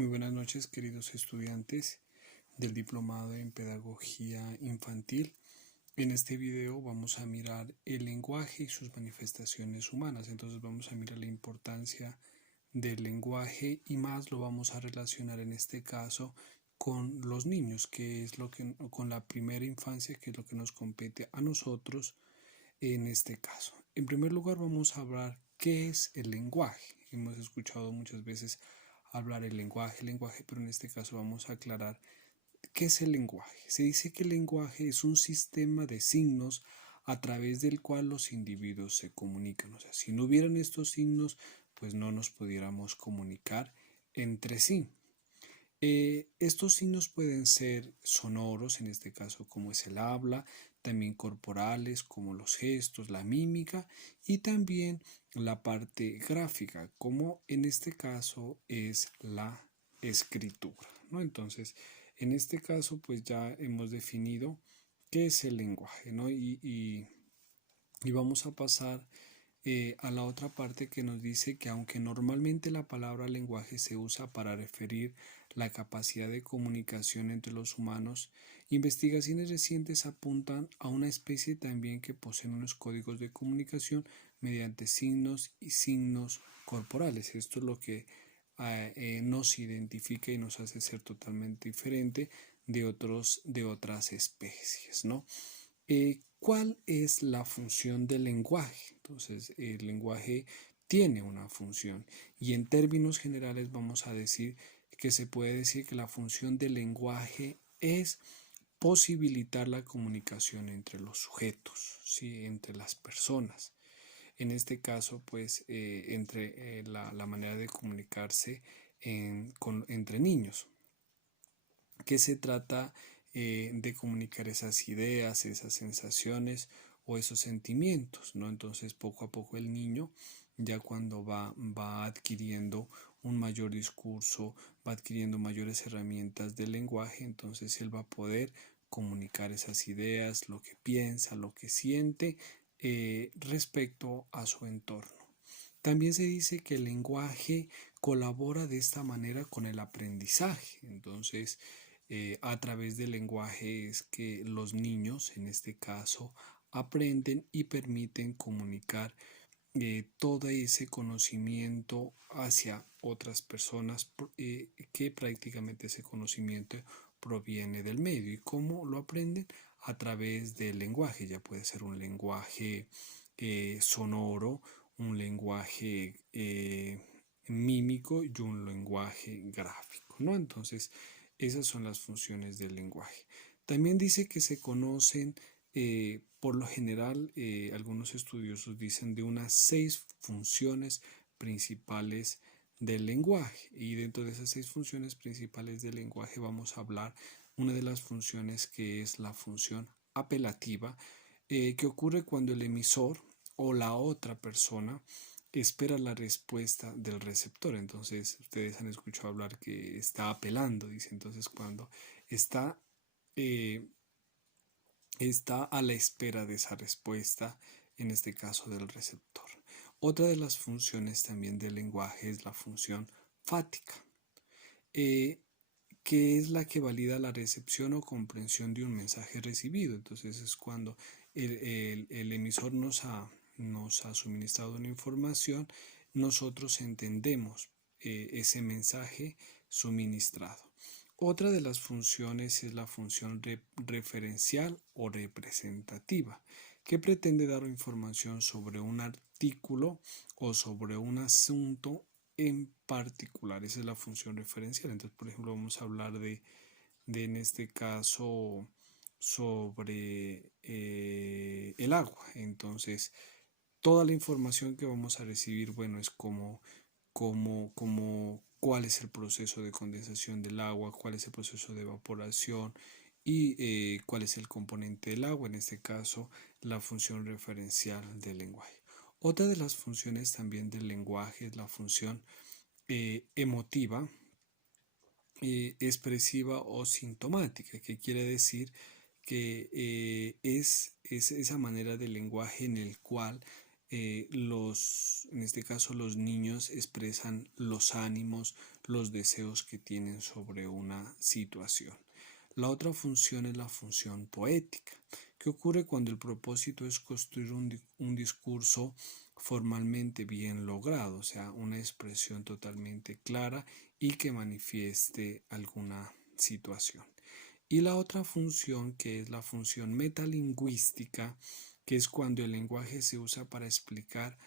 Muy buenas noches, queridos estudiantes del Diplomado en Pedagogía Infantil. En este video vamos a mirar el lenguaje y sus manifestaciones humanas. Entonces vamos a mirar la importancia del lenguaje y más lo vamos a relacionar en este caso con los niños, que es con la primera infancia, que es lo que nos compete a nosotros en este caso. En primer lugar vamos a hablar qué es el lenguaje. Hemos escuchado muchas veces hablar el lenguaje, pero en este caso vamos a aclarar qué es el lenguaje. Se dice que el lenguaje es un sistema de signos a través del cual los individuos se comunican. O sea, si no hubieran estos signos, pues no nos pudiéramos comunicar entre sí. Estos signos pueden ser sonoros, en este caso como es el habla, también corporales como los gestos, la mímica y también la parte gráfica, como en este caso es la escritura, ¿no? Entonces, en este caso pues ya hemos definido qué es el lenguaje, ¿no? Y vamos a pasar a la otra parte que nos dice que aunque normalmente la palabra lenguaje se usa para referir la capacidad de comunicación entre los humanos, investigaciones recientes apuntan a una especie también que posee unos códigos de comunicación mediante signos y signos corporales. Esto es lo que nos identifica y nos hace ser totalmente diferente de otras especies, ¿no? ¿Cuál es la función del lenguaje? Entonces, el lenguaje tiene una función y en términos generales vamos a decir que se puede decir que la función del lenguaje es posibilitar la comunicación entre los sujetos, ¿sí? Entre las personas. En este caso, pues, entre la manera de comunicarse entre niños, que se trata de comunicar esas ideas, esas sensaciones o esos sentimientos, ¿no? Entonces poco a poco el niño ya cuando va adquiriendo un mayor discurso, va adquiriendo mayores herramientas del lenguaje, entonces él va a poder comunicar esas ideas, lo que piensa, lo que siente respecto a su entorno. También se dice que el lenguaje colabora de esta manera con el aprendizaje. Entonces, a través del lenguaje es que los niños, en este caso, aprenden y permiten comunicar todo ese conocimiento hacia otras personas, que prácticamente ese conocimiento proviene del medio. ¿Y cómo lo aprenden? A través del lenguaje. Ya puede ser un lenguaje sonoro, un lenguaje mímico y un lenguaje gráfico, ¿no? Entonces, esas son las funciones del lenguaje. También dice que se conocen, por lo general, algunos estudiosos dicen de unas 6 funciones principales del lenguaje. Y dentro de esas 6 funciones principales del lenguaje vamos a hablar una de las funciones que es la función apelativa, que ocurre cuando el emisor o la otra persona espera la respuesta del receptor. Entonces, ustedes han escuchado hablar que está apelando, dice. Entonces, cuando está, eh, está a la espera de esa respuesta, en este caso del receptor. Otra de las funciones también del lenguaje es la función fática, eh, que es la que valida la recepción o comprensión de un mensaje recibido. Entonces es cuando el emisor nos ha suministrado una información, nosotros entendemos ese mensaje suministrado. Otra de las funciones es la función referencial o representativa, que pretende dar información sobre un artículo o sobre un asunto en particular. Esa es la función referencial. Entonces, por ejemplo, vamos a hablar de en este caso, sobre el agua. Entonces, toda la información que vamos a recibir, bueno, es cuál es el proceso de condensación del agua, cuál es el proceso de evaporación y cuál es el componente del agua, en este caso la función referencial del lenguaje. Otra de las funciones también del lenguaje es la función emotiva, expresiva o sintomática, que quiere decir que es esa manera del lenguaje en el cual en este caso los niños expresan los ánimos, los deseos que tienen sobre una situación. La otra función es la función poética, que ocurre cuando el propósito es construir un discurso formalmente bien logrado, o sea, una expresión totalmente clara y que manifieste alguna situación. Y la otra función, que es la función metalingüística, que es cuando el lenguaje se usa para explicar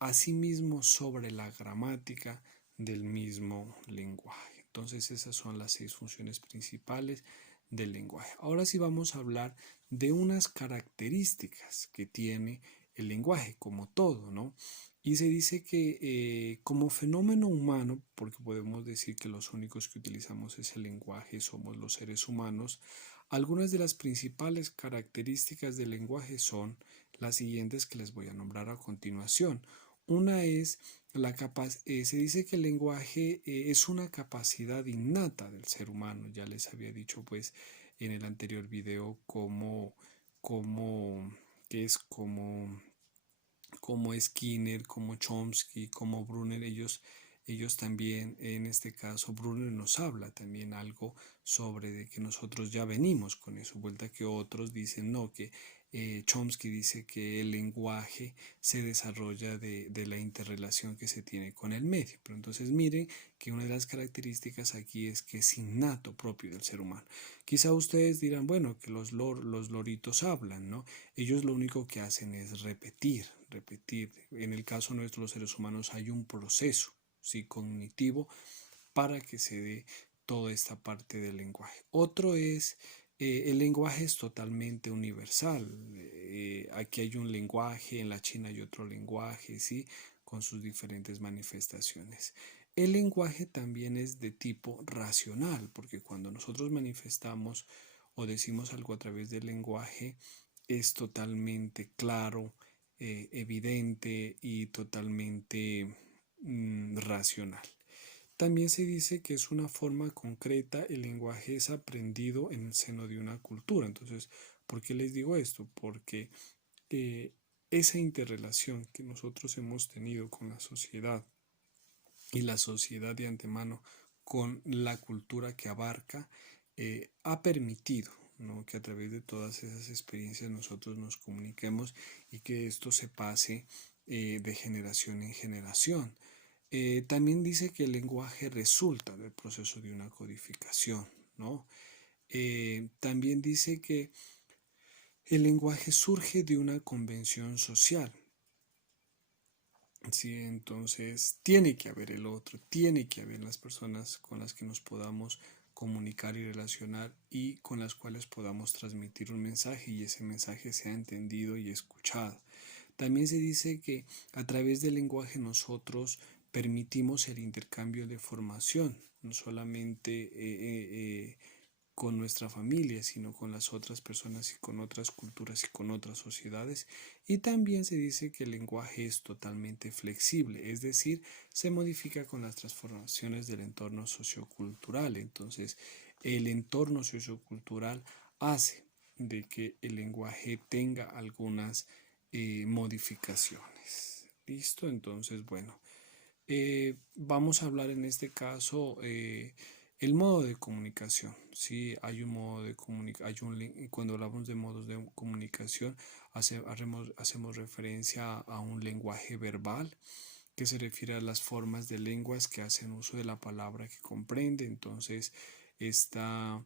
a sí mismo sobre la gramática del mismo lenguaje. Entonces esas son las 6 funciones principales del lenguaje. Ahora sí vamos a hablar de unas características que tiene el lenguaje, como todo, ¿no? Y se dice que como fenómeno humano, porque podemos decir que los únicos que utilizamos ese lenguaje somos los seres humanos, algunas de las principales características del lenguaje son las siguientes que les voy a nombrar a continuación. Una es se dice que el lenguaje es una capacidad innata del ser humano. Ya les había dicho pues en el anterior video cómo que es como Skinner, como Chomsky, como Brunner, ellos también, en este caso Brunner nos habla también algo sobre de que nosotros ya venimos con eso, vuelta que otros dicen no, que Chomsky dice que el lenguaje se desarrolla de la interrelación que se tiene con el medio. Pero entonces miren que una de las características aquí es que es innato propio del ser humano. Quizá ustedes dirán, bueno, que los loritos hablan, ¿no? Ellos lo único que hacen es repetir. En el caso nuestro, los seres humanos, hay un proceso, ¿sí?, cognitivo para que se dé toda esta parte del lenguaje. Otro es, el lenguaje es totalmente universal. Aquí hay un lenguaje, en la China hay otro lenguaje, ¿sí?, con sus diferentes manifestaciones. El lenguaje también es de tipo racional, porque cuando nosotros manifestamos o decimos algo a través del lenguaje, es totalmente claro, evidente y totalmente racional. También se dice que es una forma concreta, el lenguaje es aprendido en el seno de una cultura. Entonces, ¿por qué les digo esto? Porque eh, esa interrelación que nosotros hemos tenido con la sociedad y la sociedad de antemano con la cultura que abarca, ha permitido, ¿no?, que a través de todas esas experiencias nosotros nos comuniquemos y que esto se pase de generación en generación. También dice que el lenguaje resulta del proceso de una codificación, ¿no? También dice que el lenguaje surge de una convención social. Sí, entonces tiene que haber el otro, tiene que haber las personas con las que nos podamos comunicar y relacionar y con las cuales podamos transmitir un mensaje y ese mensaje sea entendido y escuchado. También se dice que a través del lenguaje nosotros permitimos el intercambio de formación, no solamente con nuestra familia, sino con las otras personas y con otras culturas y con otras sociedades. Y también se dice que el lenguaje es totalmente flexible, es decir, se modifica con las transformaciones del entorno sociocultural. Entonces, el entorno sociocultural hace de que el lenguaje tenga algunas modificaciones. ¿Listo? Entonces, bueno, vamos a hablar en este caso el modo de comunicación. Sí, hay un modo de comunicación. Cuando hablamos de modos de comunicación, hacemos referencia a un lenguaje verbal que se refiere a las formas de lenguas que hacen uso de la palabra que comprende. Entonces está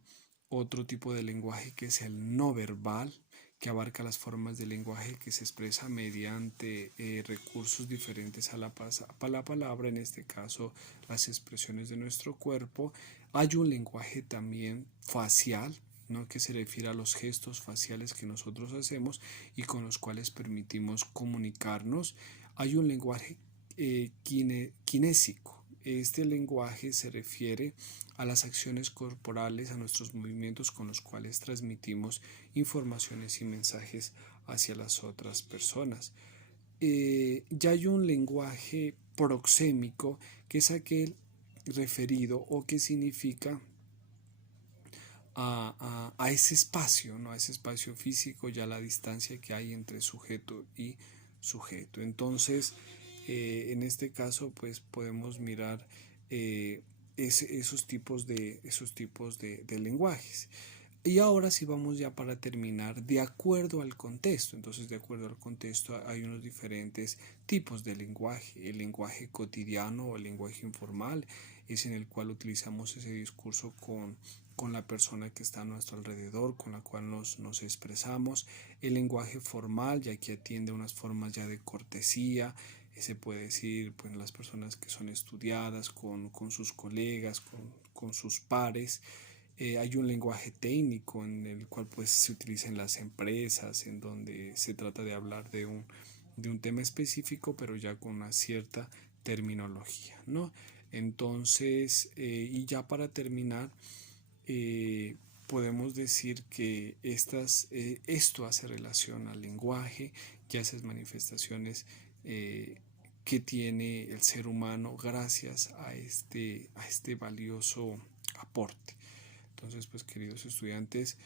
otro tipo de lenguaje que es el no verbal, que abarca las formas de lenguaje que se expresa mediante recursos diferentes a la palabra, en este caso las expresiones de nuestro cuerpo. Hay un lenguaje también facial, ¿no?, que se refiere a los gestos faciales que nosotros hacemos y con los cuales permitimos comunicarnos. Hay un lenguaje kinésico. Este lenguaje se refiere a las acciones corporales, a nuestros movimientos con los cuales transmitimos informaciones y mensajes hacia las otras personas. Ya hay un lenguaje proxémico, que es aquel referido o que significa a ese espacio, ¿no?, a ese espacio físico, ya la distancia que hay entre sujeto y sujeto. Entonces, en este caso, pues podemos mirar esos tipos de lenguajes. Y ahora sí vamos ya para terminar de acuerdo al contexto. Entonces, de acuerdo al contexto hay unos diferentes tipos de lenguaje. El lenguaje cotidiano o el lenguaje informal es en el cual utilizamos ese discurso con la persona que está a nuestro alrededor, con la cual nos expresamos. El lenguaje formal ya que atiende unas formas ya de cortesía. Se puede decir, pues, las personas que son estudiadas con sus colegas, con sus pares. Hay un lenguaje técnico en el cual pues se utiliza en las empresas, en donde se trata de hablar de un tema específico, pero ya con una cierta terminología, ¿no? Entonces, y ya para terminar, podemos decir que esto hace relación al lenguaje y a esas manifestaciones que tiene el ser humano gracias a este valioso aporte. Entonces, pues queridos estudiantes,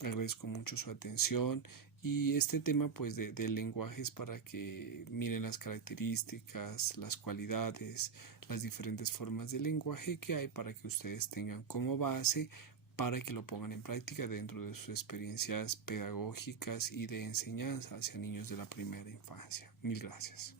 agradezco mucho su atención y este tema pues del lenguaje es para que miren las características, las cualidades, las diferentes formas de lenguaje que hay para que ustedes tengan como base para que lo pongan en práctica dentro de sus experiencias pedagógicas y de enseñanza hacia niños de la primera infancia. Mil gracias.